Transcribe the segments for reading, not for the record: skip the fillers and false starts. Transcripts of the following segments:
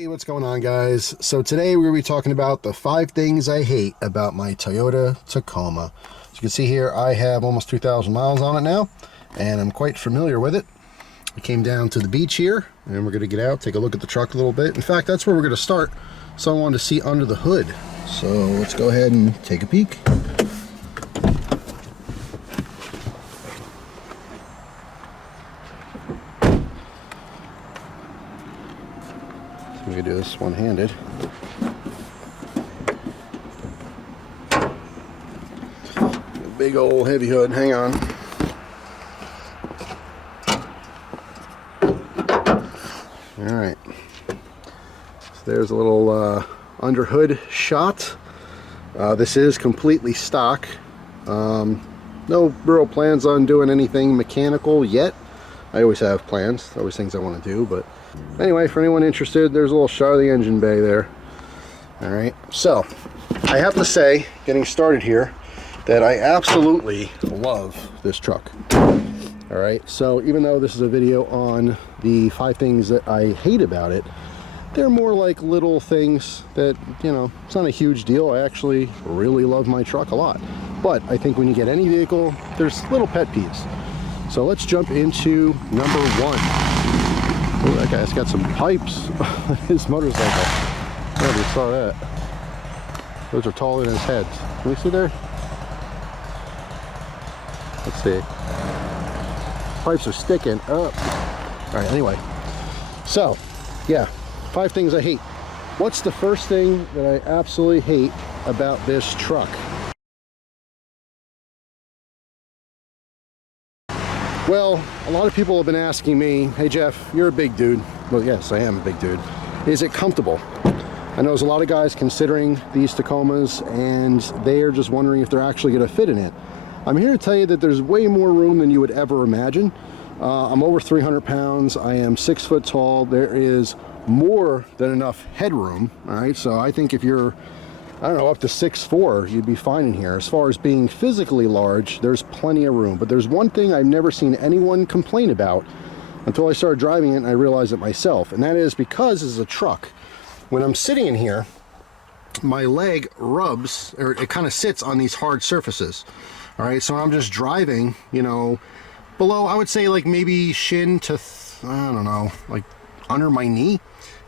Hey, what's going on, guys? So today we're going to be talking about the 5 things I hate about my Toyota Tacoma. As you can see here, I have almost 2,000 miles on it now, and I'm quite familiar with it. I came down to the beach here, and we're going to get out, take a look at the truck a little bit. In fact, that's where we're going to start. So I wanted to see under the hood. So let's go ahead and take a peek. We can do this one-handed. Big old heavy hood, hang on. Alright, so there's a little under hood shot. This is completely stock. No real plans on doing anything mechanical yet. I always have plans, always things I want to do, but anyway, for anyone interested, there's a little shot of the engine bay there. Alright, so I have to say, getting started here, that I absolutely love this truck. Alright, so even though this is a video on the 5 things that I hate about it, they're more like little things that, you know, it's not a huge deal. I actually really love my truck a lot. But I think when you get any vehicle, there's little pet peeves. So let's jump into number 1. Oh, that guy's got some pipes on his motorcycle. I never saw that. Those are taller than his head. Can we see there? Let's see. Pipes are sticking up. Alright, anyway. So, yeah, 5 things I hate. What's the first thing that I absolutely hate about this truck? Well, a lot of people have been asking me, hey Jeff, you're a big dude. Well, yes, I am a big dude. Is it comfortable? I know there's a lot of guys considering these Tacomas, and they are just wondering if they're actually going to fit in it. I'm here to tell you that there's way more room than you would ever imagine. I'm over 300 pounds. I am 6 foot tall. There is more than enough headroom. All right, so I think if you're, I don't know, up to 6'4", you'd be fine in here. As far as being physically large, there's plenty of room. But there's one thing I've never seen anyone complain about until I started driving it and I realized it myself. And that is because this is a truck. When I'm sitting in here, my leg rubs, or it kind of sits on these hard surfaces. All right, so I'm just driving, you know, below, I would say like maybe shin to, I don't know, like under my knee.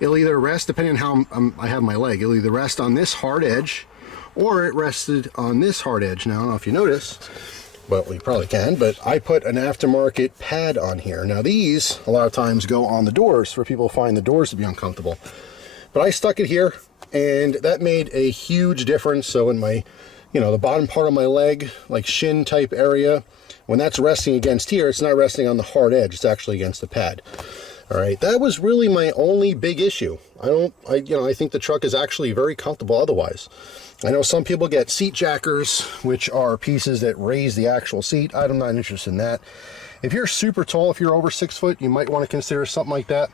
It'll either rest, depending on how I have my leg, it'll either rest on this hard edge or it rested on this hard edge. Now, I don't know if you notice, well, you probably can, but I put an aftermarket pad on here. Now, these a lot of times go on the doors for people who find the doors to be uncomfortable. But I stuck it here, and that made a huge difference. So in my, you know, the bottom part of my leg, like shin type area, when that's resting against here, it's not resting on the hard edge, it's actually against the pad. All right, that was really my only big issue. I think the truck is actually very comfortable otherwise. I know some people get seat jackers, which are pieces that raise the actual seat. I'm not interested in that. If you're super tall, if you're over 6 foot, you might want to consider something like that,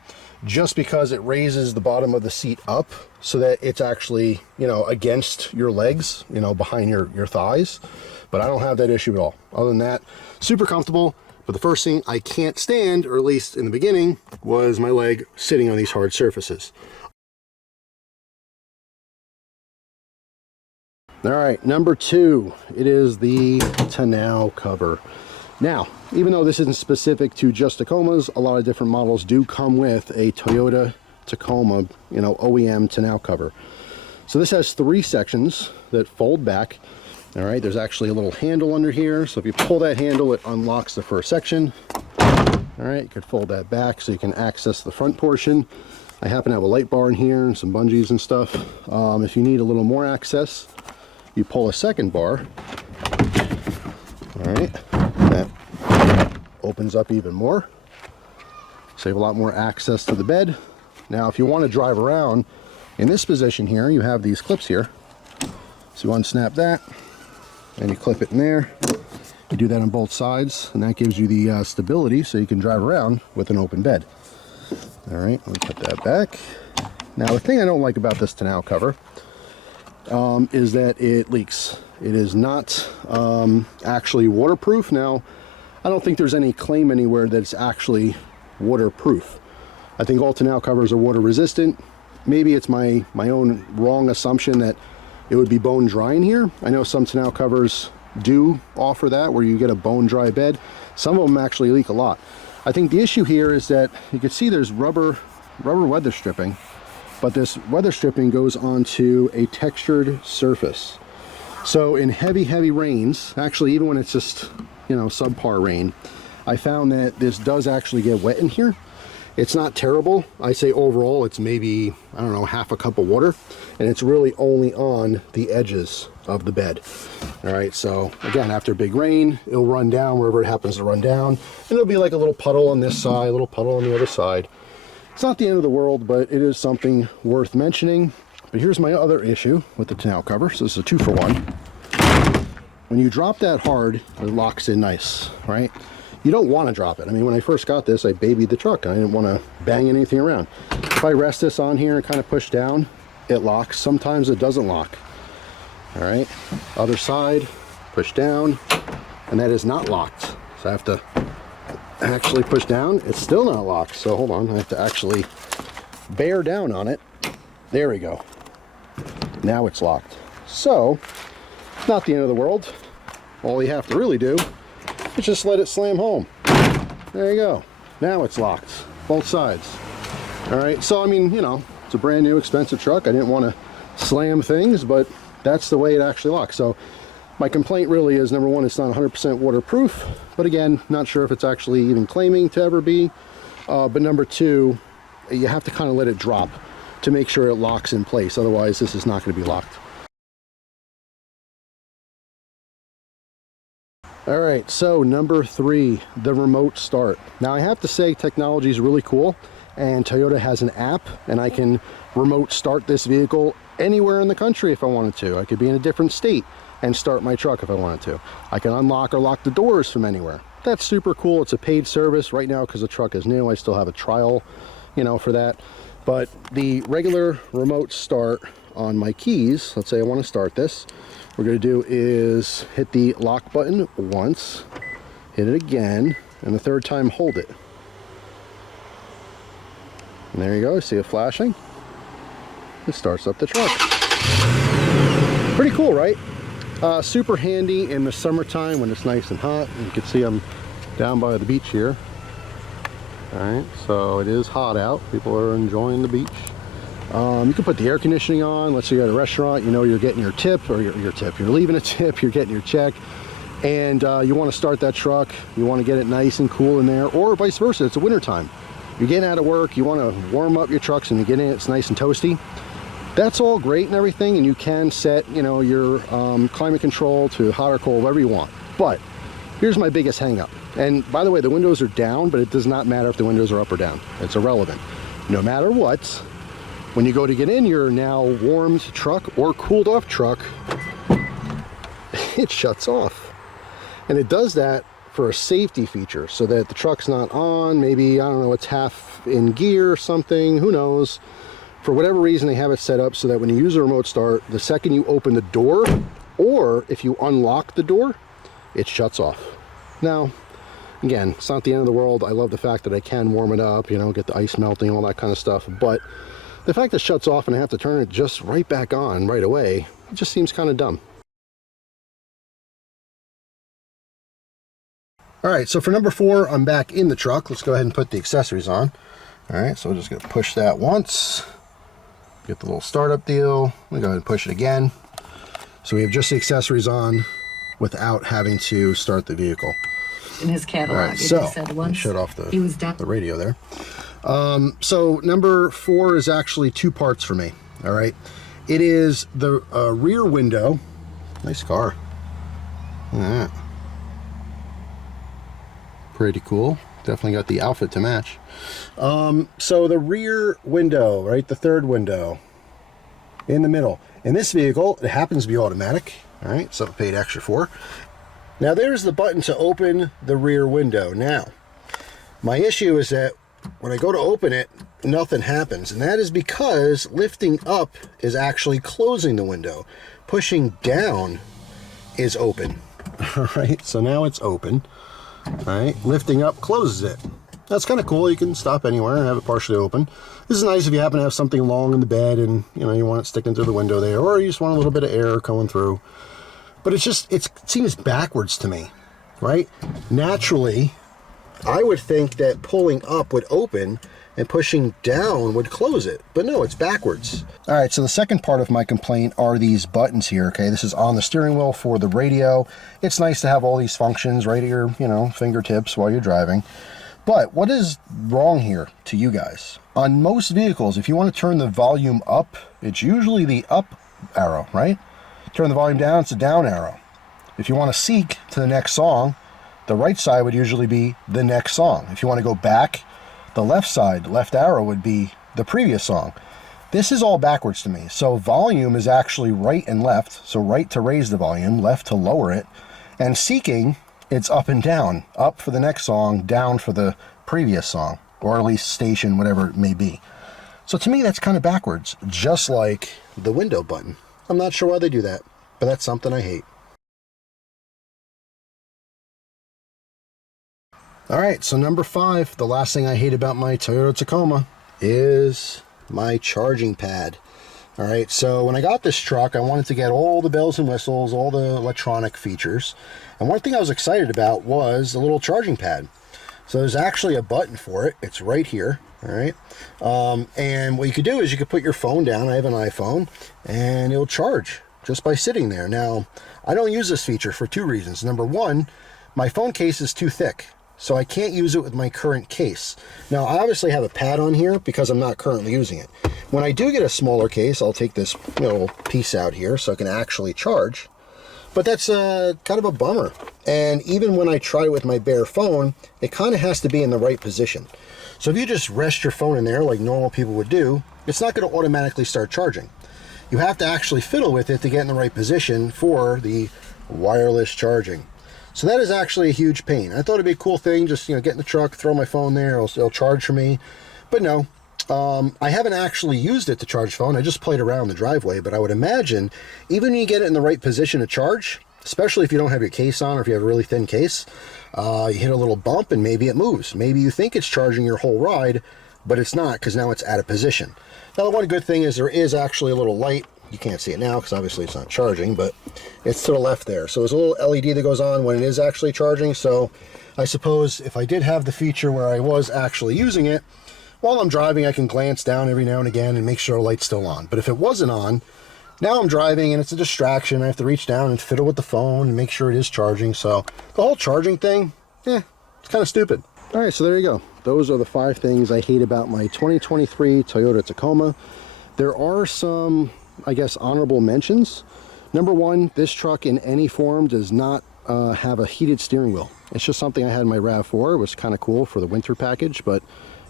just because it raises the bottom of the seat up so that it's actually, you know, against your legs, you know, behind your thighs. But I don't have that issue at all. Other than that, super comfortable. But the first thing I can't stand, or at least in the beginning, was my leg sitting on these hard surfaces. All right, number 2, it is the tonneau cover. Now, even though this isn't specific to just Tacomas, a lot of different models do come with a Toyota Tacoma, you know, OEM tonneau cover. So this has 3 sections that fold back. All right, there's actually a little handle under here. So if you pull that handle, it unlocks the first section. All right, you could fold that back so you can access the front portion. I happen to have a light bar in here and some bungees and stuff. If you need a little more access, you pull a second bar. All right, that opens up even more. Save a lot more access to the bed. Now, if you want to drive around in this position here, you have these clips here. So you unsnap that, and you clip it in there. You do that on both sides, and that gives you the stability so you can drive around with an open bed. All right, let me put that back. Now, the thing I don't like about this tonneau cover is that it leaks. It is not actually waterproof. Now, I don't think there's any claim anywhere that it's actually waterproof. I think all tonneau covers are water resistant. maybe it's my own wrong assumption that it would be bone dry in here. I know some tonneau covers do offer that, where you get a bone dry bed. Some of them actually leak a lot. I think the issue here is that you can see there's rubber weather stripping, but this weather stripping goes onto a textured surface. So in heavy rains, actually even when it's just, you know, subpar rain, I found that this does actually get wet in here. It's not terrible. I say overall it's maybe, I don't know, half a cup of water, and it's really only on the edges of the bed. All right, so again, after big rain, it'll run down wherever it happens to run down, and it'll be like a little puddle on this side, a little puddle on the other side. It's not the end of the world, but it is something worth mentioning. But here's my other issue with the tonneau cover. So this is a 2-for-1. When you drop that hard, it locks in nice, right? You don't want to drop it. I mean, when I first got this, I babied the truck. I didn't want to bang anything around. If I rest this on here and kind of push down, it locks. Sometimes it doesn't lock. All right, other side, push down, and that is not locked. So I have to actually push down. It's still not locked. So hold on, I have to actually bear down on it. There we go. Now it's locked. So, not the end of the world. All you have to really do is just let it slam home. There you go. Now it's locked, both sides. All right, so I mean, you know, it's a brand new expensive truck. I didn't want to slam things, but that's the way it actually locks. So my complaint really is, number one, it's not 100% waterproof, but again, not sure if it's actually even claiming to ever be. But number two, you have to kind of let it drop to make sure it locks in place. Otherwise, this is not going to be locked. All right, so number 3, the remote start. Now I have to say technology is really cool, and Toyota has an app, and I can remote start this vehicle anywhere in the country if I wanted to. I could be in a different state and start my truck if I wanted to. I can unlock or lock the doors from anywhere. That's super cool. It's a paid service right now because the truck is new. I still have a trial, you know, for that. But the regular remote start on my keys, let's say I want to start this, what we're going to do is hit the lock button once, hit it again, and the third time hold it. And there you go, see it flashing? It starts up the truck. Pretty cool, right? Super handy in the summertime when it's nice and hot. You can see I'm down by the beach here. All right, so it is hot out. People are enjoying the beach. You can put the air conditioning on. Let's say you're at a restaurant, you know you're getting your tip, or your tip, you're leaving a tip, you're getting your check, and you want to start that truck, you want to get it nice and cool in there, or vice versa, it's a winter time. You're getting out of work, you want to warm up your trucks and you get in, it's nice and toasty. That's all great and everything, and you can set, you know, your climate control to hot or cold, whatever you want. But here's my biggest hang up. And by the way, the windows are down, but it does not matter if the windows are up or down. It's irrelevant. No matter what, when you go to get in your now warmed truck or cooled off truck, it shuts off. And it does that for a safety feature so that the truck's not on. Maybe, I don't know, it's half in gear or something, who knows. For whatever reason, they have it set up so that when you use a remote start, the second you open the door, or if you unlock the door, it shuts off. Now, again, it's not the end of the world. I love the fact that I can warm it up, you know, get the ice melting, all that kind of stuff. But the fact that it shuts off and I have to turn it just right back on right away, it just seems kind of dumb. All right, so for number 4, I'm back in the truck. Let's go ahead and put the accessories on. All right, so we're just gonna push that once. Get the little startup deal. We go ahead and push it again. So we have just the accessories on without having to start the vehicle. In his catalog, right, so said once shut off the radio there. So number 4 is actually 2 parts for me. All right, it is the rear window. Nice car. Look at that. Pretty cool. Definitely got the outfit to match. So the rear window, right, the third window in the middle. In this vehicle, it happens to be automatic. All right, so I paid extra for. Now there's the button to open the rear window. Now, my issue is that when I go to open it, nothing happens. And that is because lifting up is actually closing the window. Pushing down is open. All right, so now it's open. All right, lifting up closes it. That's kind of cool. You can stop anywhere and have it partially open. This is nice if you happen to have something long in the bed and, you know, you want it sticking through the window there, or you just want a little bit of air going through. But it's just, it seems backwards to me, right? Naturally, I would think that pulling up would open and pushing down would close it, but no, it's backwards. All right, so the second part of my complaint are these buttons here, okay? This is on the steering wheel for the radio. It's nice to have all these functions right at your, you know, fingertips while you're driving. But what is wrong here to you guys? On most vehicles, if you want to turn the volume up, it's usually the up arrow, right? Turn the volume down, it's a down arrow. If you want to seek to the next song, the right side would usually be the next song. If you want to go back, the left side, left arrow would be the previous song. This is all backwards to me. So volume is actually right and left. So right to raise the volume, left to lower it. And seeking, it's up and down. Up for the next song, down for the previous song, or at least station, whatever it may be. So to me, that's kind of backwards, just like the window button. I'm not sure why they do that, but that's something I hate. All right, so number 5, the last thing I hate about my Toyota Tacoma is my charging pad. All right, so when I got this truck, I wanted to get all the bells and whistles, all the electronic features. And one thing I was excited about was the little charging pad. So there's actually a button for it. It's right here, all right? And what you could do is you could put your phone down. I have an iPhone, and it'll charge just by sitting there. Now, I don't use this feature for 2 reasons. Number 1, my phone case is too thick, so I can't use it with my current case. Now, I obviously have a pad on here because I'm not currently using it. When I do get a smaller case, I'll take this little piece out here so I can actually charge. But that's kind of a bummer. And even when I try it with my bare phone, it kind of has to be in the right position. So if you just rest your phone in there like normal people would do, it's not going to automatically start charging. You have to actually fiddle with it to get in the right position for the wireless charging. So that is actually a huge pain. I thought it'd be a cool thing, just, you know, get in the truck, throw my phone there, it'll charge for me. But no, I haven't actually used it to charge phone. I just played around the driveway, but I would imagine even when you get it in the right position to charge, especially if you don't have your case on or if you have a really thin case, you hit a little bump and maybe it moves. Maybe you think it's charging your whole ride, but it's not, because now it's out of position. Now, the one good thing is there is actually a little light. You can't see it now because obviously it's not charging, but it's to the left there. So there's a little LED that goes on when it is actually charging. So I suppose if I did have the feature where I was actually using it, while I'm driving, I can glance down every now and again and make sure the light's still on. But if it wasn't on, now I'm driving and it's a distraction. I have to reach down and fiddle with the phone and make sure it is charging. So the whole charging thing, it's kind of stupid. All right, so there you go. Those are the 5 things I hate about my 2023 Toyota Tacoma. There are some, I guess, honorable mentions. Number 1, this truck in any form does not have a heated steering wheel. It's just something I had in my RAV4. It was kind of cool for the winter package, but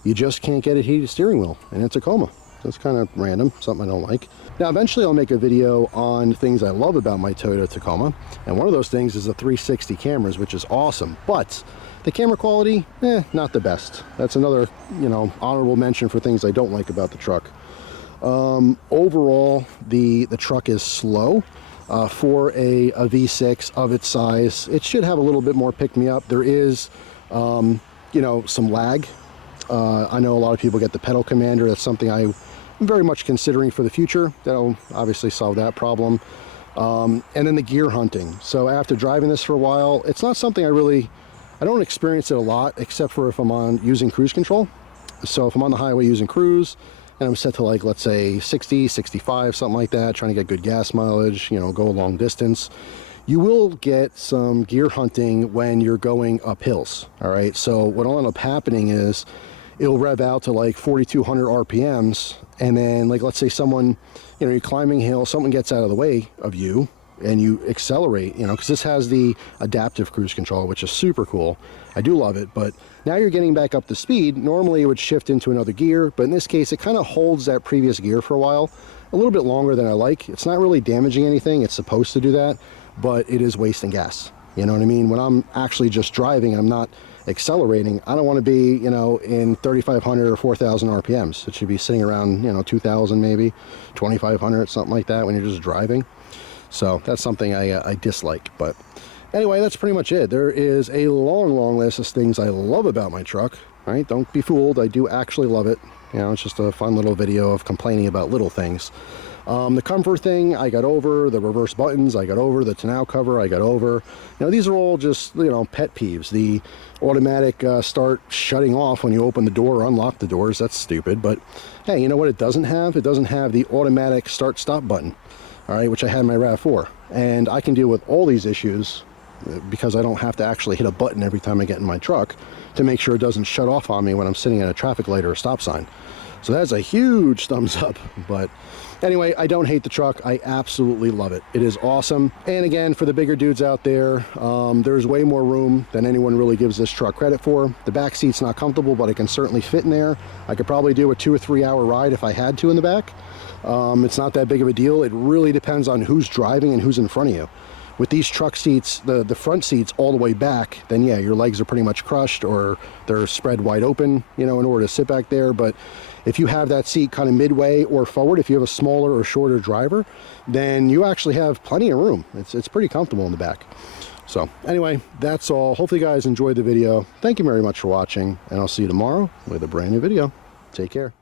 you just can't get a heated steering wheel in a Tacoma. That's kind of random, something I don't like. Now, eventually I'll make a video on things I love about my Toyota Tacoma, and one of those things is the 360 cameras, which is awesome, but the camera quality, not the best. That's another, you know, honorable mention for things I don't like about the truck. Overall, the truck is slow. For a V6 of its size, it should have a little bit more pick-me-up. There is, you know, some lag. I know a lot of people get the pedal commander. That's something I'm very much considering for the future. That'll obviously solve that problem. And then the gear hunting. So after driving this for a while, it's not something I don't experience it a lot, except for if I'm using cruise control. So if I'm on the highway using cruise, and I'm set to, like, let's say 60, 65, something like that, trying to get good gas mileage, you know, go a long distance, you will get some gear hunting when you're going up hills. All right, so what'll end up happening is it'll rev out to like 4,200 RPMs, and then, like, let's say someone, you know, you're climbing a hill, someone gets out of the way of you, and you accelerate, you know, because this has the adaptive cruise control, which is super cool. I do love it, but now you're getting back up to speed. Normally it would shift into another gear, but in this case, it kind of holds that previous gear for a while, a little bit longer than I like. It's not really damaging anything. It's supposed to do that, but it is wasting gas. You know what I mean? When I'm actually just driving, I'm not accelerating. I don't want to be, you know, in 3,500 or 4,000 RPMs. It should be sitting around, you know, 2,000 maybe, 2,500, something like that when you're just driving. So that's something I dislike. But anyway, that's pretty much it. There is a long list of things I love about my truck. All right, don't be fooled. I do actually love it. You know, it's just a fun little video of complaining about little things. The comfort thing, I got over. The reverse buttons, I got over. The tonneau cover, I got over. Now, these are all just, you know, pet peeves. The automatic start shutting off when you open the door or unlock the doors, that's stupid. But, hey, you know what it doesn't have? It doesn't have the automatic start-stop button, all right, which I had in my RAV4. And I can deal with all these issues because I don't have to actually hit a button every time I get in my truck to make sure it doesn't shut off on me when I'm sitting at a traffic light or a stop sign. So that's a huge thumbs up. But anyway, I don't hate the truck. I absolutely love it. It is awesome. And again, for the bigger dudes out there, there's way more room than anyone really gives this truck credit for. The back seat's not comfortable, but it can certainly fit in there. I could probably do a 2 or 3 hour ride if I had to in the back. It's not that big of a deal. It really depends on who's driving and who's in front of you. With these truck seats, the front seats all the way back, then yeah, your legs are pretty much crushed or they're spread wide open, you know, in order to sit back there. But if you have that seat kind of midway or forward, if you have a smaller or shorter driver, then you actually have plenty of room. It's pretty comfortable in the back. So anyway, that's all. Hopefully you guys enjoyed the video. Thank you very much for watching, and I'll see you tomorrow with a brand new video. Take care.